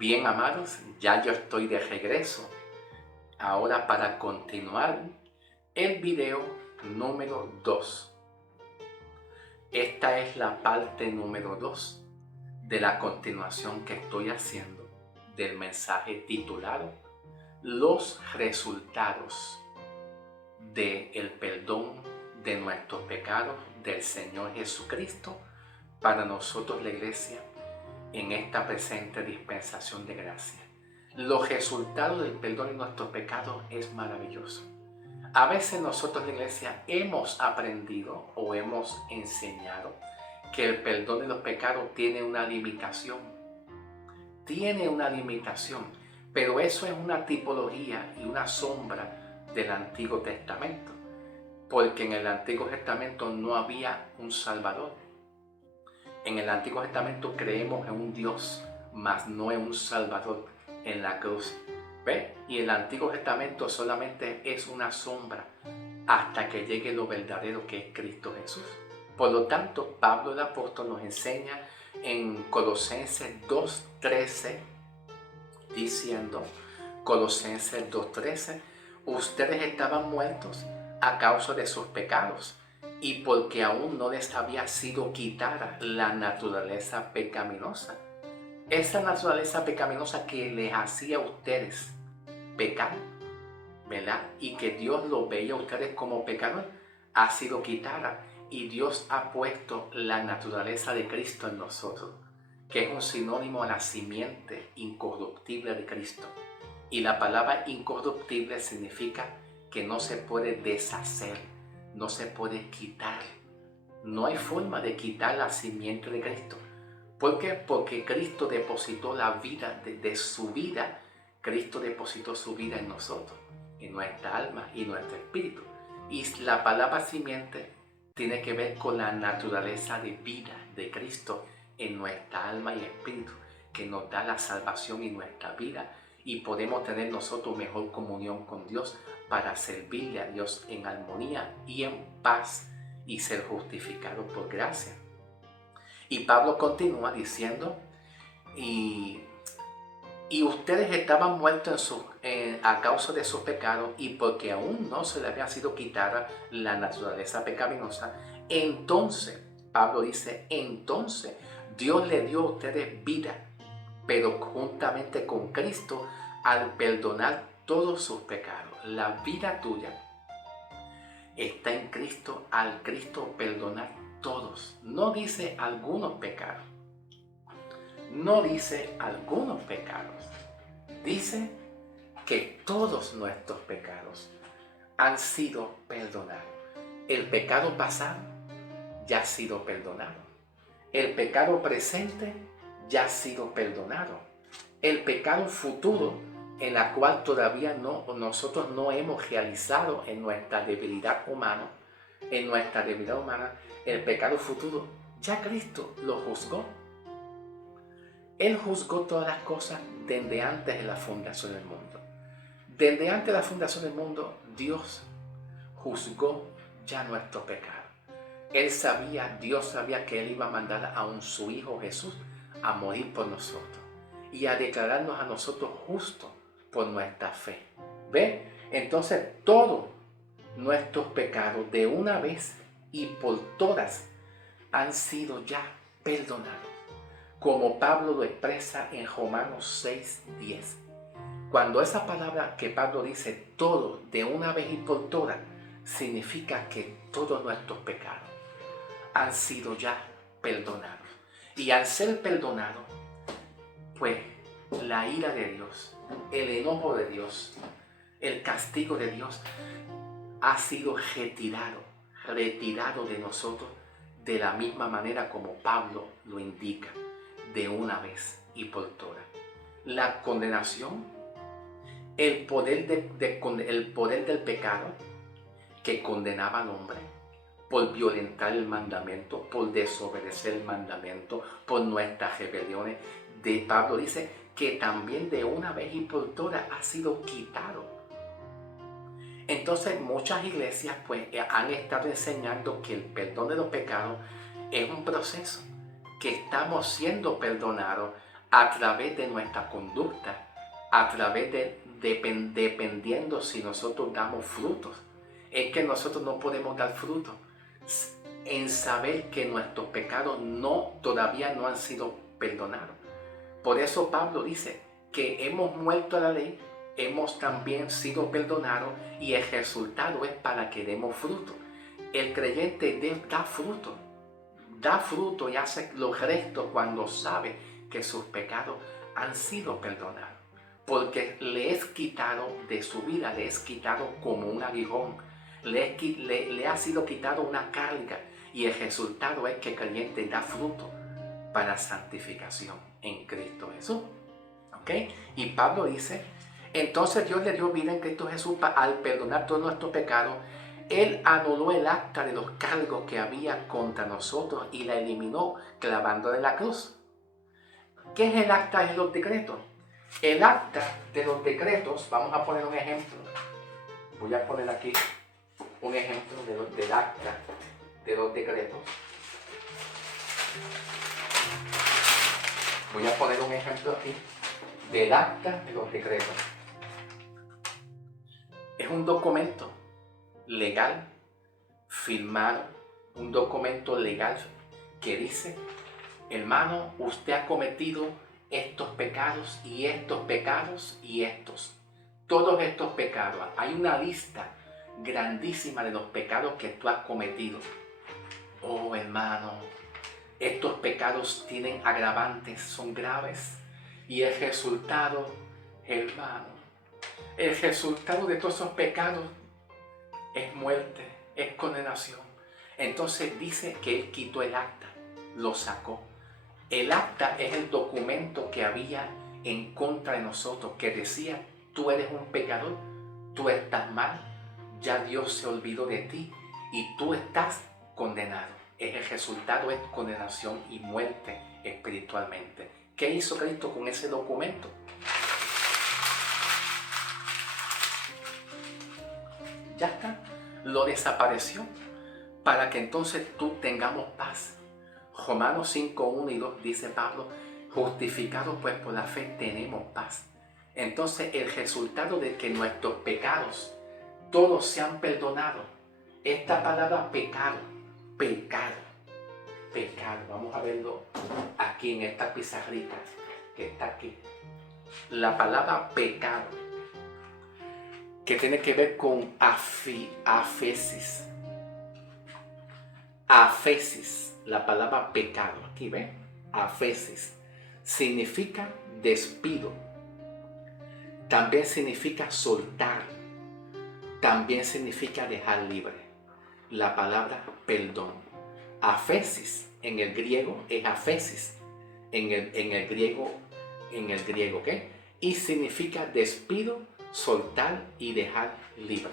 Bien, amados, ya yo estoy de regreso. Ahora para continuar el video número 2. Esta es la parte número 2 de la continuación que estoy haciendo del mensaje titulado Los resultados del perdón de nuestros pecados del Señor Jesucristo para nosotros, la iglesia, en esta presente dispensación de gracia. Los resultados del perdón de nuestros pecados es maravilloso. A veces nosotros, la iglesia, hemos aprendido o hemos enseñado que el perdón de los pecados tiene una limitación. Tiene una limitación, pero eso es una tipología y una sombra del Antiguo Testamento, porque en el Antiguo Testamento no había un Salvador. En el Antiguo Testamento creemos en un Dios, mas no en un Salvador en la cruz. ¿Ve? Y el Antiguo Testamento solamente es una sombra hasta que llegue lo verdadero, que es Cristo Jesús. Por lo tanto, Pablo el apóstol nos enseña en Colosenses 2:13, diciendo, Colosenses 2:13, ustedes estaban muertos a causa de sus pecados y porque aún no les había sido quitada la naturaleza pecaminosa. Esa naturaleza pecaminosa que les hacía a ustedes pecar, ¿verdad? Y que Dios lo veía a ustedes como pecador, ha sido quitada. Y Dios ha puesto la naturaleza de Cristo en nosotros, que es un sinónimo a la simiente incorruptible de Cristo. Y la palabra incorruptible significa que no se puede deshacer, no se puede quitar. No hay forma de quitar la simiente de Cristo. ¿Por qué? Porque Cristo depositó la vida de su vida. Cristo depositó su vida en nosotros, en nuestra alma y nuestro espíritu. Y la palabra simiente tiene que ver con la naturaleza de vida de Cristo en nuestra alma y espíritu, que nos da la salvación y nuestra vida, y podemos tener nosotros mejor comunión con Dios para servirle a Dios en armonía y en paz y ser justificados por gracia. Y Pablo continúa diciendo, y ustedes estaban muertos a causa de sus pecados, y porque aún no se les había sido quitada la naturaleza pecaminosa, entonces, Pablo dice, entonces Dios le dio a ustedes vida, pero juntamente con Cristo, al perdonar todos sus pecados. La vida tuya está en Cristo, al Cristo perdonar todos. No dice algunos pecados. No dice algunos pecados. Dice que todos nuestros pecados han sido perdonados. El pecado pasado ya ha sido perdonado. El pecado presente ya ha sido perdonado. El pecado futuro, en la cual todavía nosotros no hemos realizado en nuestra debilidad humana, el pecado futuro, ya Cristo lo juzgó. Él juzgó todas las cosas desde antes de la fundación del mundo. Desde antes de la fundación del mundo, Dios juzgó ya nuestro pecado. Dios sabía que Él iba a mandar a su Hijo Jesús a morir por nosotros y a declararnos a nosotros justos por nuestra fe. ¿Ve? Entonces todos nuestros pecados de una vez y por todas han sido ya perdonados, como Pablo lo expresa en Romanos 6:10. Cuando esa palabra que Pablo dice, todo de una vez y por todas, significa que todos nuestros pecados han sido ya perdonados. Y al ser perdonados, pues la ira de Dios, el enojo de Dios, el castigo de Dios ha sido retirado de nosotros de la misma manera como Pablo lo indica, de una vez y por todas. La condenación, el poder del pecado que condenaba al hombre por violentar el mandamiento, por desobedecer el mandamiento, por nuestras rebeliones. Pablo dice que también de una vez y por todas ha sido quitado. Entonces muchas iglesias pues han estado enseñando que el perdón de los pecados es un proceso, que estamos siendo perdonados a través de nuestra conducta, a través dependiendo si nosotros damos frutos. Es que nosotros no podemos dar frutos en saber que nuestros pecados todavía no han sido perdonados. Por eso Pablo dice que hemos muerto a la ley, hemos también sido perdonados y el resultado es para que demos fruto. El creyente da fruto y hace los restos cuando sabe que sus pecados han sido perdonados. Porque le es quitado de su vida, le es quitado como un aguijón, le ha sido quitado una carga y el resultado es que el creyente da fruto para santificación en Cristo Jesús. ¿Ok? Y Pablo dice, entonces Dios le dio vida en Cristo Jesús al perdonar todos nuestros pecados. Él anuló el acta de los cargos que había contra nosotros y la eliminó clavándola en la cruz. ¿Qué es el acta de los decretos? El acta de los decretos, vamos a poner un ejemplo. Voy a poner aquí un ejemplo del acta de los decretos. Voy a poner un ejemplo aquí del acta de los decretos. Es un documento legal firmado, un documento legal que dice, hermano, usted ha cometido estos pecados y estos pecados y estos. Todos estos pecados. Hay una lista grandísima de los pecados que tú has cometido. Oh, hermano, estos pecados tienen agravantes, son graves. Y el resultado, hermano, el resultado de todos esos pecados es muerte, es condenación. Entonces dice que él quitó el acta, lo sacó. El acta es el documento que había en contra de nosotros, que decía, tú eres un pecador, tú estás mal, ya Dios se olvidó de ti y tú estás condenado. El resultado es condenación y muerte espiritualmente. ¿Qué hizo Cristo con ese documento? Ya está, lo desapareció para que entonces tú tengamos paz. Romanos 5, 1 y 2 dice Pablo, justificados pues por la fe tenemos paz. Entonces el resultado de que nuestros pecados todos sean perdonados. Esta palabra pecado, vamos a verlo aquí en esta pizarrita que está aquí. La palabra pecado, que tiene que ver con afesis. Afesis, la palabra pecado, aquí ven, afesis, significa despido, también significa soltar, también significa dejar libre. La palabra perdón, afesis, en el griego es afesis, en el griego, ¿ok? Y significa despido, soltar y dejar libre.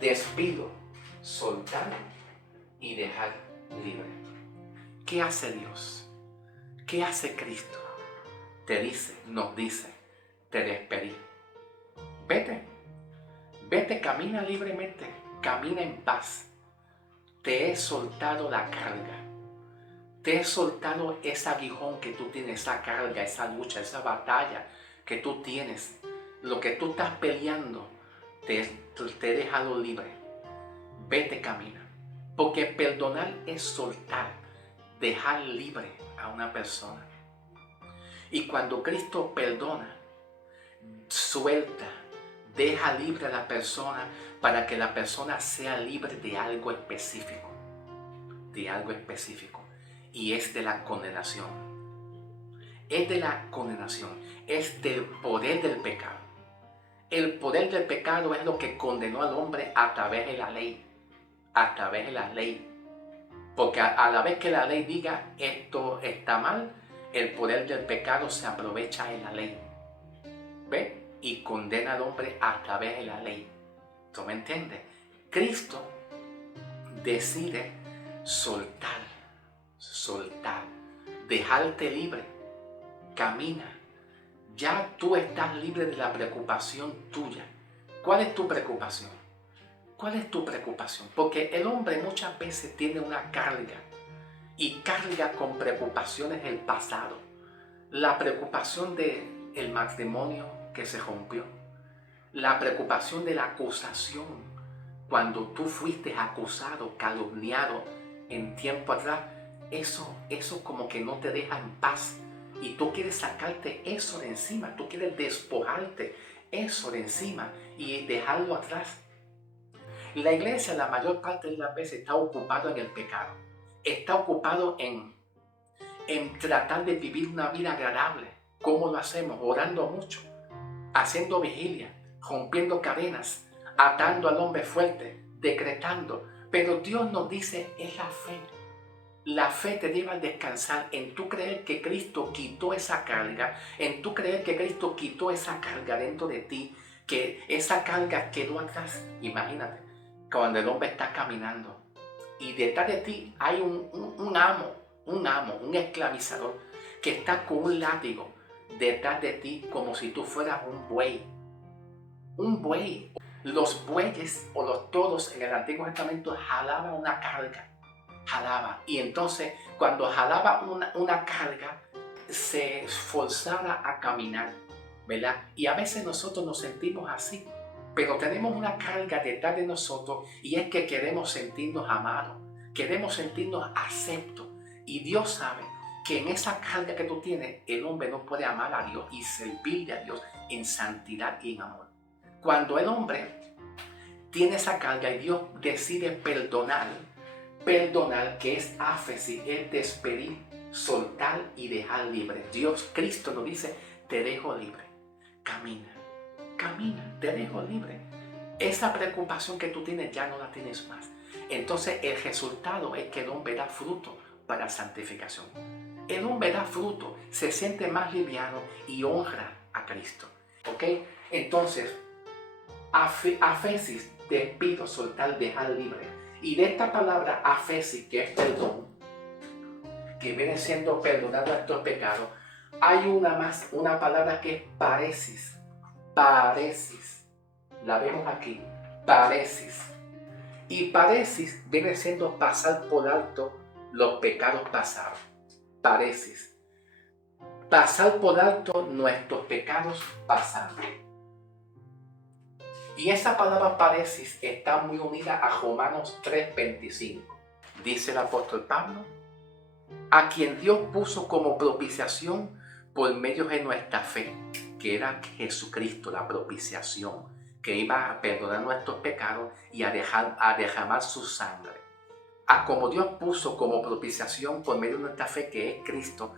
Despido, soltar y dejar libre. ¿Qué hace Dios? ¿Qué hace Cristo? Nos dice, te despedí. Vete, camina libremente, camina en paz. Te he soltado la carga. Te he soltado ese aguijón que tú tienes, esa carga, esa lucha, esa batalla que tú tienes. Lo que tú estás peleando, te he dejado libre. Vete, camina. Porque perdonar es soltar, dejar libre a una persona. Y cuando Cristo perdona, suelta, deja libre a la persona para que la persona sea libre de algo específico. De algo específico. Y es de la condenación. Es de la condenación. Es del poder del pecado. El poder del pecado es lo que condenó al hombre a través de la ley. A través de la ley. Porque a la vez que la ley diga esto está mal, el poder del pecado se aprovecha en la ley. ¿Ve? Y condena al hombre a través de la ley. ¿Tú me entiendes? Cristo decide soltar, dejarte libre. Camina. Ya tú estás libre de la preocupación tuya. ¿Cuál es tu preocupación? ¿Cuál es tu preocupación? Porque el hombre muchas veces tiene una carga y carga con preocupaciones del pasado. La preocupación del matrimonio que se rompió. La preocupación de la acusación. Cuando tú fuiste acusado, calumniado en tiempo atrás, eso como que no te deja en paz. Y tú quieres sacarte eso de encima. Tú quieres despojarte eso de encima y dejarlo atrás. La iglesia la mayor parte de las veces está ocupado en el pecado. Está ocupado en tratar de vivir una vida agradable. ¿Cómo lo hacemos? Orando mucho, haciendo vigilia, rompiendo cadenas, atando al hombre fuerte, decretando. Pero Dios nos dice, es la fe. La fe te lleva a descansar en tú creer que Cristo quitó esa carga, en tú creer que Cristo quitó esa carga dentro de ti, que esa carga quedó atrás. Imagínate, cuando el hombre está caminando y detrás de ti hay un amo, un esclavizador que está con un látigo detrás de ti como si tú fueras un buey. Un buey. Los bueyes o los toros en el Antiguo Testamento jalaban una carga. Jalaba. Y entonces, cuando jalaba una carga, se esforzaba a caminar, ¿verdad? Y a veces nosotros nos sentimos así, pero tenemos una carga detrás de nosotros y es que queremos sentirnos amados, queremos sentirnos aceptos. Y Dios sabe que en esa carga que tú tienes, el hombre no puede amar a Dios y servirle a Dios en santidad y en amor. Cuando el hombre tiene esa carga y Dios decide perdonar, que es áfesis, es despedir, soltar y dejar libre. Dios, Cristo nos dice, te dejo libre. Camina, te dejo libre. Esa preocupación que tú tienes ya no la tienes más. Entonces el resultado es que el hombre da fruto para santificación. El hombre da fruto, se siente más liviano y honra a Cristo. ¿Ok? Entonces, afesis, despido, soltar, dejar libre. Y de esta palabra afesis, que es perdón, que viene siendo perdonar nuestros pecados, hay una palabra que es paresis. Paresis. La vemos aquí. Paresis. Y paresis viene siendo pasar por alto los pecados pasados. Paresis. Pasar por alto nuestros pecados pasados. Y esa palabra paresis está muy unida a Romanos 3:25. Dice el apóstol Pablo, a quien Dios puso como propiciación por medio de nuestra fe, que era Jesucristo, la propiciación, que iba a perdonar nuestros pecados y a derramar su sangre. A como Dios puso como propiciación por medio de nuestra fe, que es Cristo,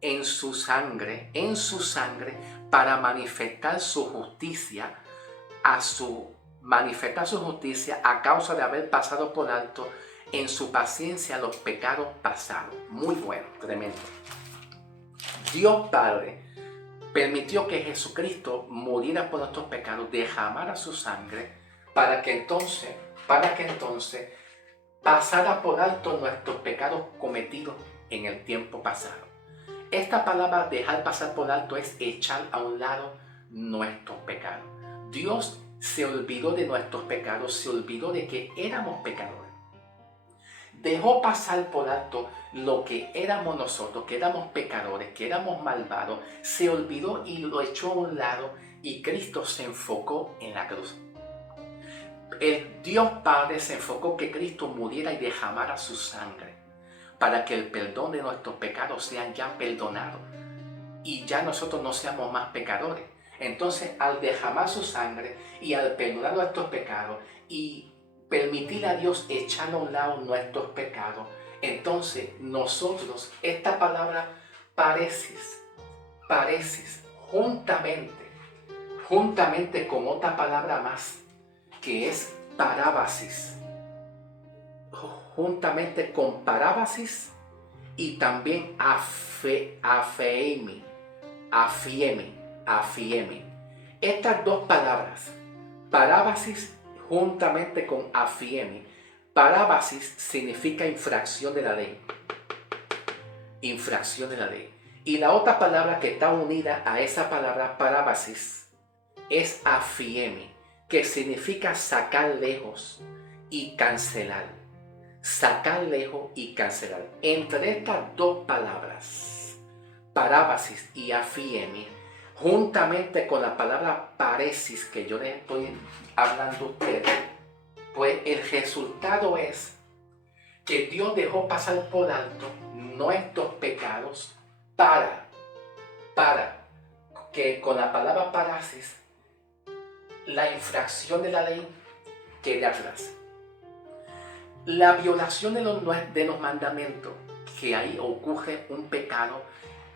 en su sangre, para manifestar su justicia, a causa de haber pasado por alto en su paciencia los pecados pasados. Muy bueno, tremendo. Dios Padre permitió que Jesucristo muriera por nuestros pecados, derramara su sangre para que entonces pasara por alto nuestros pecados cometidos en el tiempo pasado. Esta palabra dejar pasar por alto es echar a un lado nuestros pecados. Dios se olvidó de nuestros pecados, se olvidó de que éramos pecadores. Dejó pasar por alto lo que éramos nosotros, que éramos pecadores, que éramos malvados. Se olvidó y lo echó a un lado y Cristo se enfocó en la cruz. El Dios Padre se enfocó que Cristo muriera y derramara su sangre para que el perdón de nuestros pecados sean ya perdonados y ya nosotros no seamos más pecadores. Entonces, al derramar su sangre y al perdonar nuestros pecados y permitir a Dios echar a un lado nuestros pecados, entonces nosotros, esta palabra paresis, juntamente con otra palabra más, que es parábasis, juntamente con parábasis y también afiemi. Estas dos palabras, parábasis juntamente con afiemi. Parábasis significa infracción de la ley. Infracción de la ley. Y la otra palabra que está unida a esa palabra parábasis es afiemi, que significa sacar lejos y cancelar. sacar lejos y cancelar. Entre estas dos palabras, parábasis y afiemi, juntamente con la palabra paresis que yo les estoy hablando a ustedes, pues el resultado es que Dios dejó pasar por alto nuestros pecados para que con la palabra parásis la infracción de la ley quede atrás. La violación de los mandamientos, que ahí ocurre un pecado,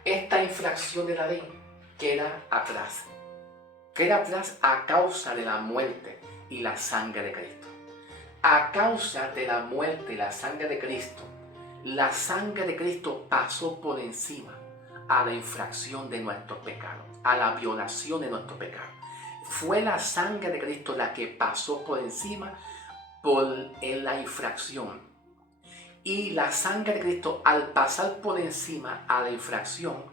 esta infracción de la ley queda atrás. Queda atrás a causa de la muerte y la sangre de Cristo. A causa de la muerte y la sangre de Cristo, la sangre de Cristo pasó por encima a la infracción de nuestros pecados, a la violación de nuestros pecados. Fue la sangre de Cristo la que pasó por encima en la infracción. Y la sangre de Cristo, al pasar por encima a la infracción,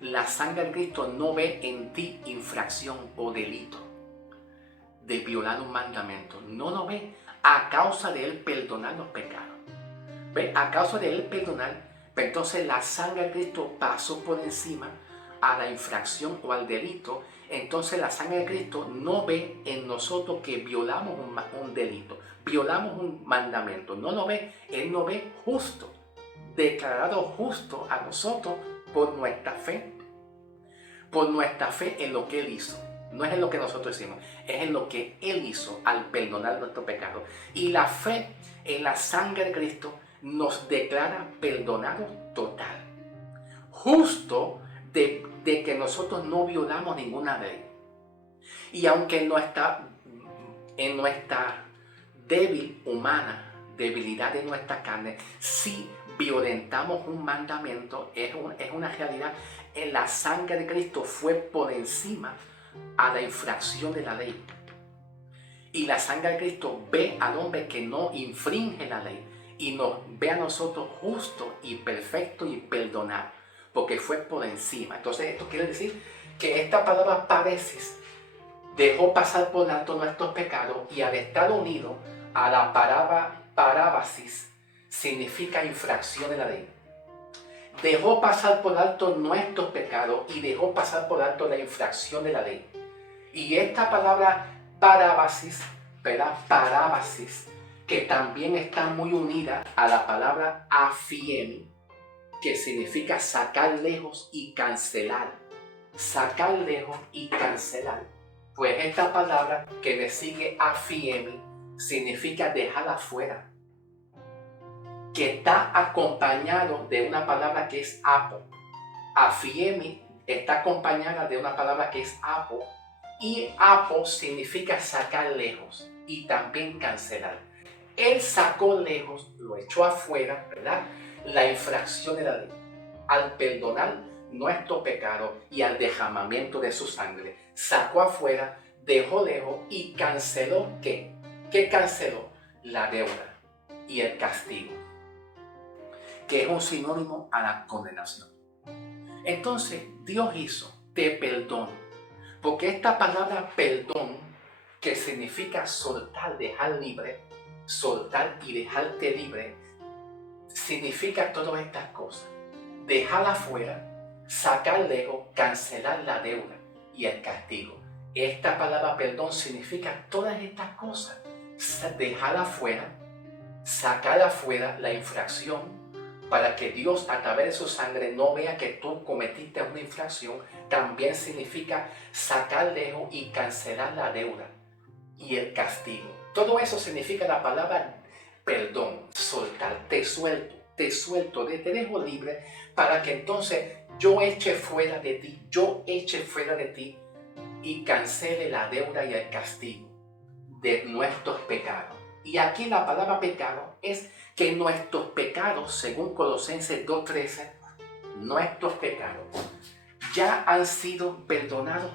la sangre de Cristo no ve en ti infracción o delito de violar un mandamiento. No lo ve a causa de Él perdonar los pecados. ¿Ve? A causa de Él perdonar, pero entonces la sangre de Cristo pasó por encima a la infracción o al delito. Entonces la sangre de Cristo no ve en nosotros que violamos un delito, violamos un mandamiento. No lo ve, Él no ve justo, declarado justo a nosotros por nuestra fe en lo que Él hizo. No es en lo que nosotros hicimos, es en lo que Él hizo al perdonar nuestro pecado. Y la fe en la sangre de Cristo nos declara perdonados total, justo de que nosotros no violamos ninguna ley. Y aunque en nuestra debilidad de nuestra carne, si violentamos un mandamiento, es una realidad. En la sangre de Cristo fue por encima a la infracción de la ley. Y la sangre de Cristo ve al hombre que no infringe la ley y nos ve a nosotros justos y perfectos y perdonados, porque fue por encima. Entonces esto quiere decir que esta palabra paresis dejó pasar por alto nuestros pecados, y al estar unido a la palabra parábasis significa infracción de la ley. Dejó pasar por alto nuestros pecados y dejó pasar por alto la infracción de la ley. Y esta palabra parábasis, ¿verdad? Parábasis, que también está muy unida a la palabra afiemi, que significa sacar lejos y cancelar. Sacar lejos y cancelar. Pues esta palabra que le sigue afiemi significa dejar afuera, que está acompañado de una palabra que es apo. Afiemi está acompañada de una palabra que es apo, y apo significa sacar lejos y también cancelar. Él sacó lejos, lo echó afuera, ¿verdad? La infracción de la ley, al perdonar nuestro pecado y al derramamiento de su sangre. Sacó afuera, dejó lejos y canceló ¿qué? ¿Qué canceló? La deuda y el castigo, que es un sinónimo a la condenación. Entonces Dios hizo, te perdono, porque esta palabra perdón, que significa soltar, dejar libre, soltar y dejarte libre, significa todas estas cosas: dejar afuera, sacar lejos, cancelar la deuda y el castigo. Esta palabra perdón significa todas estas cosas: dejar afuera, sacar afuera la infracción, para que Dios a través de su sangre no vea que tú cometiste una infracción. También significa sacar lejos y cancelar la deuda y el castigo. Todo eso significa la palabra perdón, soltar. Te suelto, te dejo libre, para que entonces yo eche fuera de ti y cancele la deuda y el castigo de nuestros pecados. Y aquí la palabra pecado es que nuestros pecados, según Colosenses 2:13, nuestros pecados ya han sido perdonados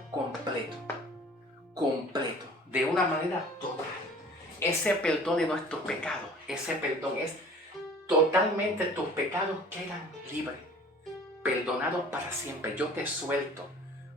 completo, de una manera total. Ese perdón de nuestros pecados, ese perdón es totalmente, tus pecados quedan libres, perdonados para siempre. Yo te suelto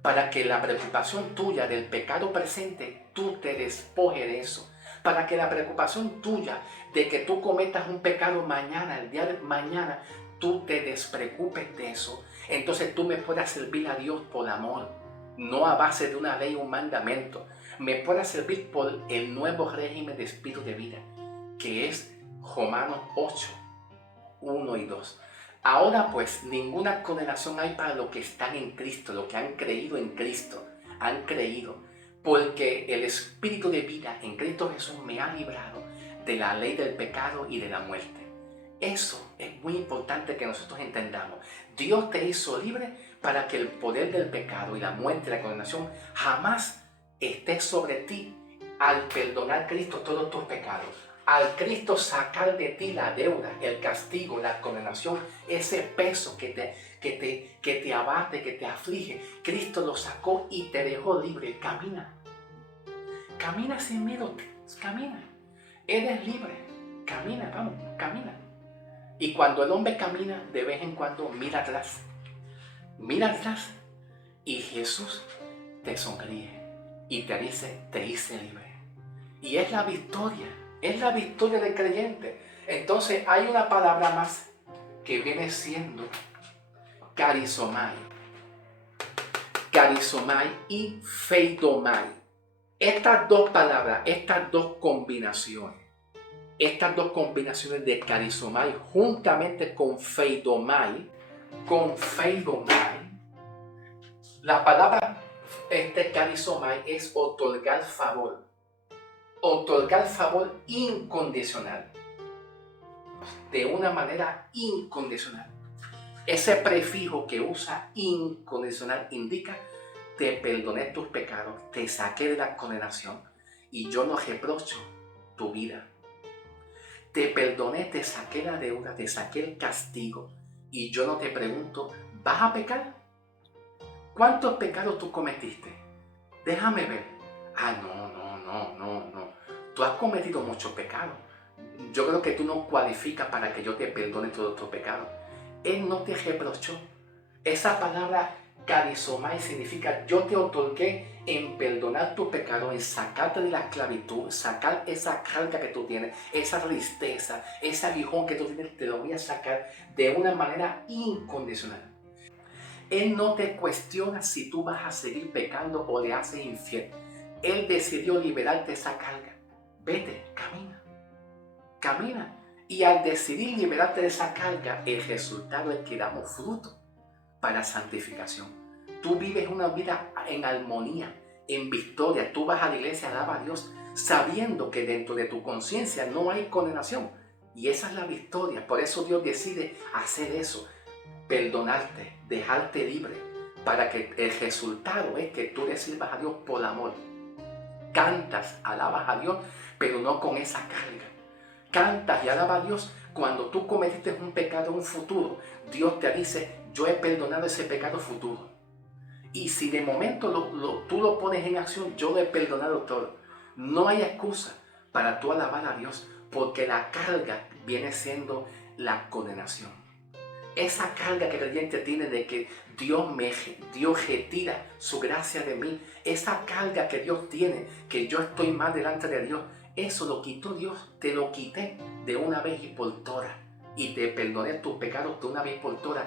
para que la preocupación tuya del pecado presente, tú te despojes de eso. para que la preocupación tuya de que tú cometas un pecado mañana, el día de mañana, tú te despreocupes de eso. Entonces tú me puedas servir a Dios por amor, no a base de una ley o un mandamiento. Me puedas servir por el nuevo régimen de espíritu de vida, que es Romanos 8, 1 y 2. Ahora pues, ninguna condenación hay para los que están en Cristo, los que han creído en Cristo, han creído, porque el espíritu de vida en Cristo Jesús me ha librado de la ley del pecado y de la muerte. Eso es muy importante que nosotros entendamos. Dios te hizo libre para que el poder del pecado y la muerte y la condenación jamás esté sobre ti al perdonar Cristo todos tus pecados. Al Cristo sacar de ti la deuda, el castigo, la condenación, ese peso que te abate, que te aflige, Cristo lo sacó y te dejó libre. Camina. Camina sin miedo. Camina. Eres libre. Camina, vamos, camina. Y cuando el hombre camina, de vez en cuando mira atrás. Mira atrás y Jesús te sonríe y te dice, te hice libre. Y es la victoria del creyente. Entonces hay una palabra más que viene siendo carizomai. Carizomai y feidomai. Estas dos palabras, estas dos combinaciones de carizomai juntamente con feidomai, la palabra carizomai es otorgar favor incondicional, de una manera incondicional. Ese prefijo que usa incondicional indica te perdoné tus pecados, te saqué de la condenación y yo no reprocho tu vida. Te perdoné, te saqué la deuda, te saqué el castigo y yo no te pregunto, ¿vas a pecar? ¿Cuántos pecados tú cometiste? Déjame ver. No. Tú has cometido muchos pecados. Yo creo que tú no cualificas para que yo te perdone todos tus pecados. Él no te reprochó. Esa palabra carizomai significa yo te otorgué en perdonar tus pecados, en sacarte de la esclavitud, sacar esa carga que tú tienes, esa tristeza, ese aguijón que tú tienes, te lo voy a sacar de una manera incondicional. Él no te cuestiona si tú vas a seguir pecando o le haces infiel. Él decidió liberarte esa carga. Vete, camina. Y al decidir liberarte de esa carga, el resultado es que damos fruto para santificación. Tú vives una vida en armonía, en victoria. Tú vas a la iglesia, alaba a Dios, sabiendo que dentro de tu conciencia no hay condenación. Y esa es la victoria. Por eso Dios decide hacer eso, perdonarte, dejarte libre, para que el resultado es que tú le sirvas a Dios por amor. Cantas, alabas a Dios, pero no con esa carga. Cantas y alabas a Dios cuando tú cometiste un pecado en un futuro. Dios te dice, yo he perdonado ese pecado futuro. Y si de momento tú lo pones en acción, yo lo he perdonado todo. No hay excusa para tú alabar a Dios, porque la carga viene siendo la condenación. Esa carga que el creyente tiene de que Dios retira su gracia de mí, esa carga que Dios tiene, que yo estoy mal delante de Dios, eso lo quitó Dios, te lo quité de una vez y por todas. Y te perdoné tus pecados de una vez por todas.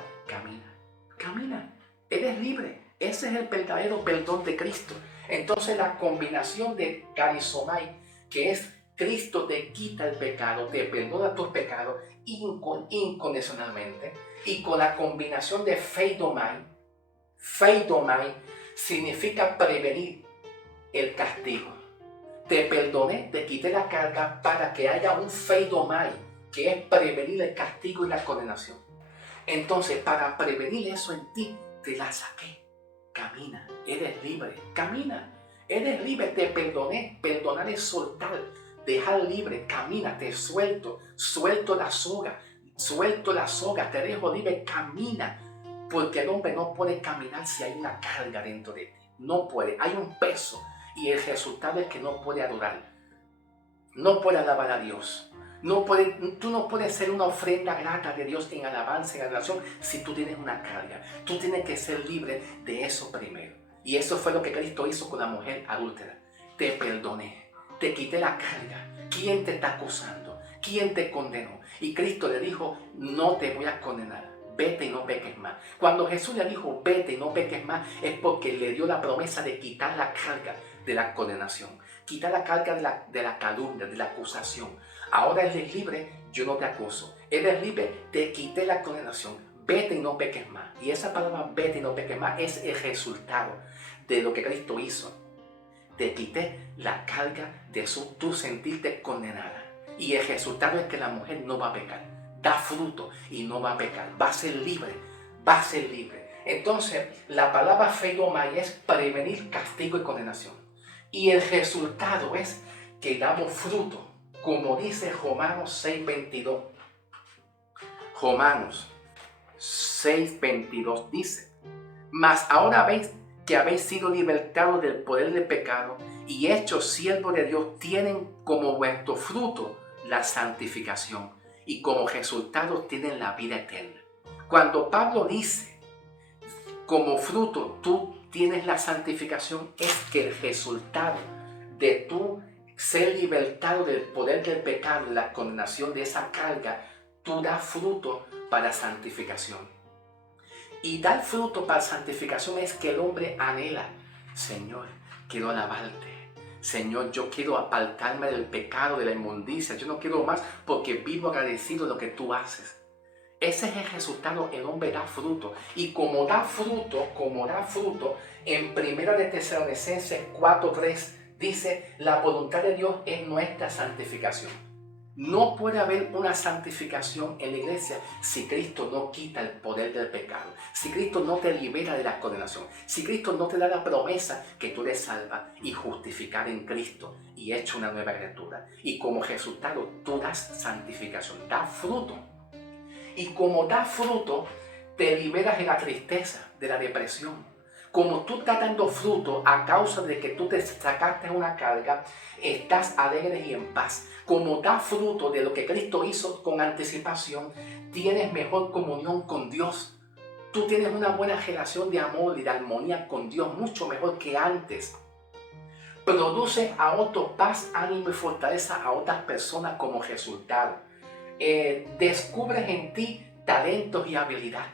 Camina, eres libre. Ese es el verdadero perdón de Cristo. Entonces la combinación de carizomai, que es Cristo te quita el pecado, te perdona tus pecados incondicionalmente, y con la combinación de feidomai significa prevenir el castigo. Te perdoné, te quité la carga para que haya un feidomai, que es prevenir el castigo y la condenación. Entonces, para prevenir eso en ti, te la saqué. Camina, eres libre, camina, eres libre, te perdoné. Perdonar es soltar, dejar libre, camina, te suelto la soga, te dejo libre, camina. Porque el hombre no puede caminar si hay una carga dentro de ti. No puede, hay un peso. Y el resultado es que no puede adorar, no puede alabar a Dios. Tú no puedes ser una ofrenda grata de Dios en alabanza, en adoración, si tú tienes una carga. Tú tienes que ser libre de eso primero. Y eso fue lo que Cristo hizo con la mujer adúltera. Te perdoné, te quité la carga. ¿Quién te está acusando? ¿Quién te condenó? Y Cristo le dijo, no te voy a condenar. Vete y no peques más. Cuando Jesús le dijo, vete y no peques más, es porque le dio la promesa de quitar la carga de la condenación. Quitar la carga de la calumnia, de la acusación. Ahora eres libre, yo no te acuso. Eres libre, te quité la condenación. Vete y no peques más. Y esa palabra vete y no peques más es el resultado de lo que Cristo hizo. Te quité la carga de tu sentirte condenada. Y el resultado es que la mujer no va a pecar. Da fruto y no va a pecar. Va a ser libre. Va a ser libre. Entonces, la palabra feigomai es prevenir castigo y condenación. Y el resultado es que damos fruto. Como dice Romanos 6:22. Romanos 6:22 dice, mas ahora veis que habéis sido libertados del poder del pecado y hechos siervos de Dios, tienen como vuestro fruto la santificación y como resultado tienen la vida eterna. Cuando Pablo dice, como fruto tú tienes la santificación, es que el resultado de tu ser libertado del poder del pecado, la condenación de esa carga, tú das fruto para santificación. Y dar fruto para santificación es que el hombre anhela, Señor, quiero alabarte. Señor, yo quiero apartarme del pecado, de la inmundicia. Yo no quiero más porque vivo agradecido de lo que tú haces. Ese es el resultado, el hombre da fruto. Y como da fruto, en 1 de Tesalonicenses 4:3 dice, la voluntad de Dios es nuestra santificación. No puede haber una santificación en la iglesia si Cristo no quita el poder del pecado, si Cristo no te libera de la condenación, si Cristo no te da la promesa que tú eres salva y justificada en Cristo y hecho una nueva criatura. Y como resultado tú das santificación, das fruto. Y como das fruto, te liberas de la tristeza, de la depresión. Como tú estás dando fruto a causa de que tú te sacaste una carga, estás alegre y en paz. Como das fruto de lo que Cristo hizo con anticipación, tienes mejor comunión con Dios. Tú tienes una buena relación de amor y de armonía con Dios, mucho mejor que antes. Produces a otros paz, ánimo y fortaleza a otras personas como resultado. Descubres en ti talentos y habilidad.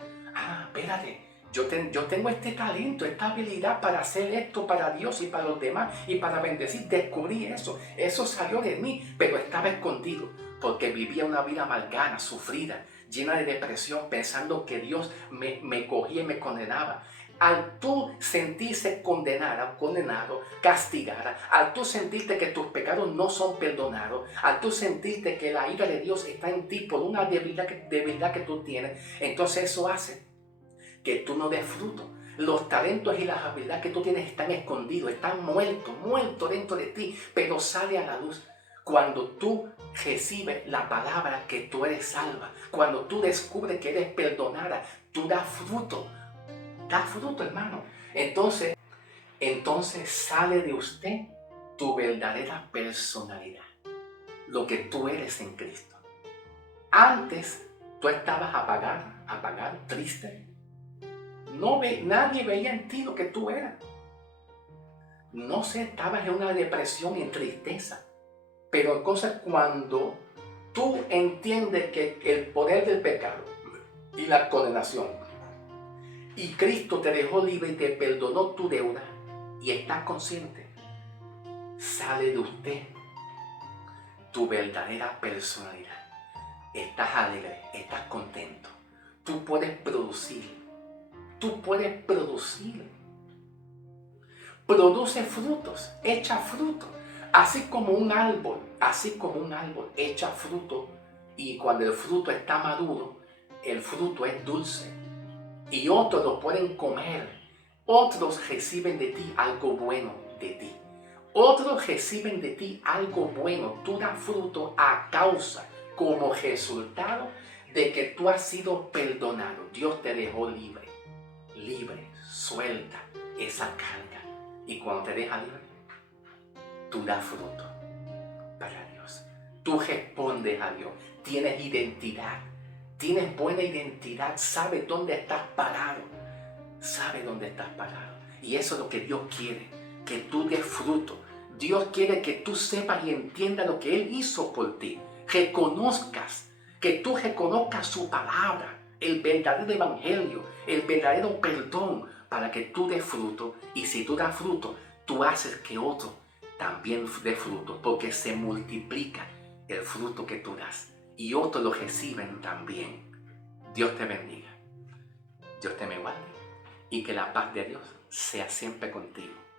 Espérate. Yo tengo este talento, esta habilidad para hacer esto para Dios y para los demás y para bendecir. Descubrí eso. Eso salió de mí, pero estaba escondido porque vivía una vida amargada, sufrida, llena de depresión, pensando que Dios me cogía y me condenaba. Al tú sentirse condenado, castigada, al tú sentirte que tus pecados no son perdonados, al tú sentirte que la ira de Dios está en ti por una debilidad que tú tienes, entonces eso hace que tú no des fruto. Los talentos y las habilidades que tú tienes están escondidos, están muertos dentro de ti, pero sale a la luz cuando tú recibes la palabra que tú eres salva, cuando tú descubres que eres perdonada, tú das fruto, hermano. Entonces sale de usted tu verdadera personalidad, lo que tú eres en Cristo. Antes tú estabas apagado, triste. Nadie veía en ti lo que tú eras. No sé, estabas en una depresión y en tristeza. Pero entonces cuando tú entiendes que el poder del pecado y la condenación, y Cristo te dejó libre y te perdonó tu deuda, y estás consciente, sale de usted tu verdadera personalidad. Estás alegre, estás contento. Tú puedes producir. Produce frutos, echa fruto. Así como un árbol echa fruto, y cuando el fruto está maduro, el fruto es dulce. Y otros lo pueden comer. Otros reciben de ti algo bueno de ti. Otros reciben de ti algo bueno. Tú das fruto a causa, como resultado de que tú has sido perdonado. Dios te dejó libre, suelta esa carga. Y cuando te deja libre, tú das fruto para Dios. Tú respondes a Dios. Tienes identidad. Tienes buena identidad. Sabes dónde estás parado. Y eso es lo que Dios quiere. Que tú des fruto. Dios quiere que tú sepas y entiendas lo que Él hizo por ti. Reconozcas, que tú reconozcas su palabra, el verdadero evangelio, el verdadero perdón, para que tú des fruto. Y si tú das fruto, tú haces que otro también dé fruto, porque se multiplica el fruto que tú das y otros lo reciben también. Dios te bendiga, Dios te me guarde y que la paz de Dios sea siempre contigo.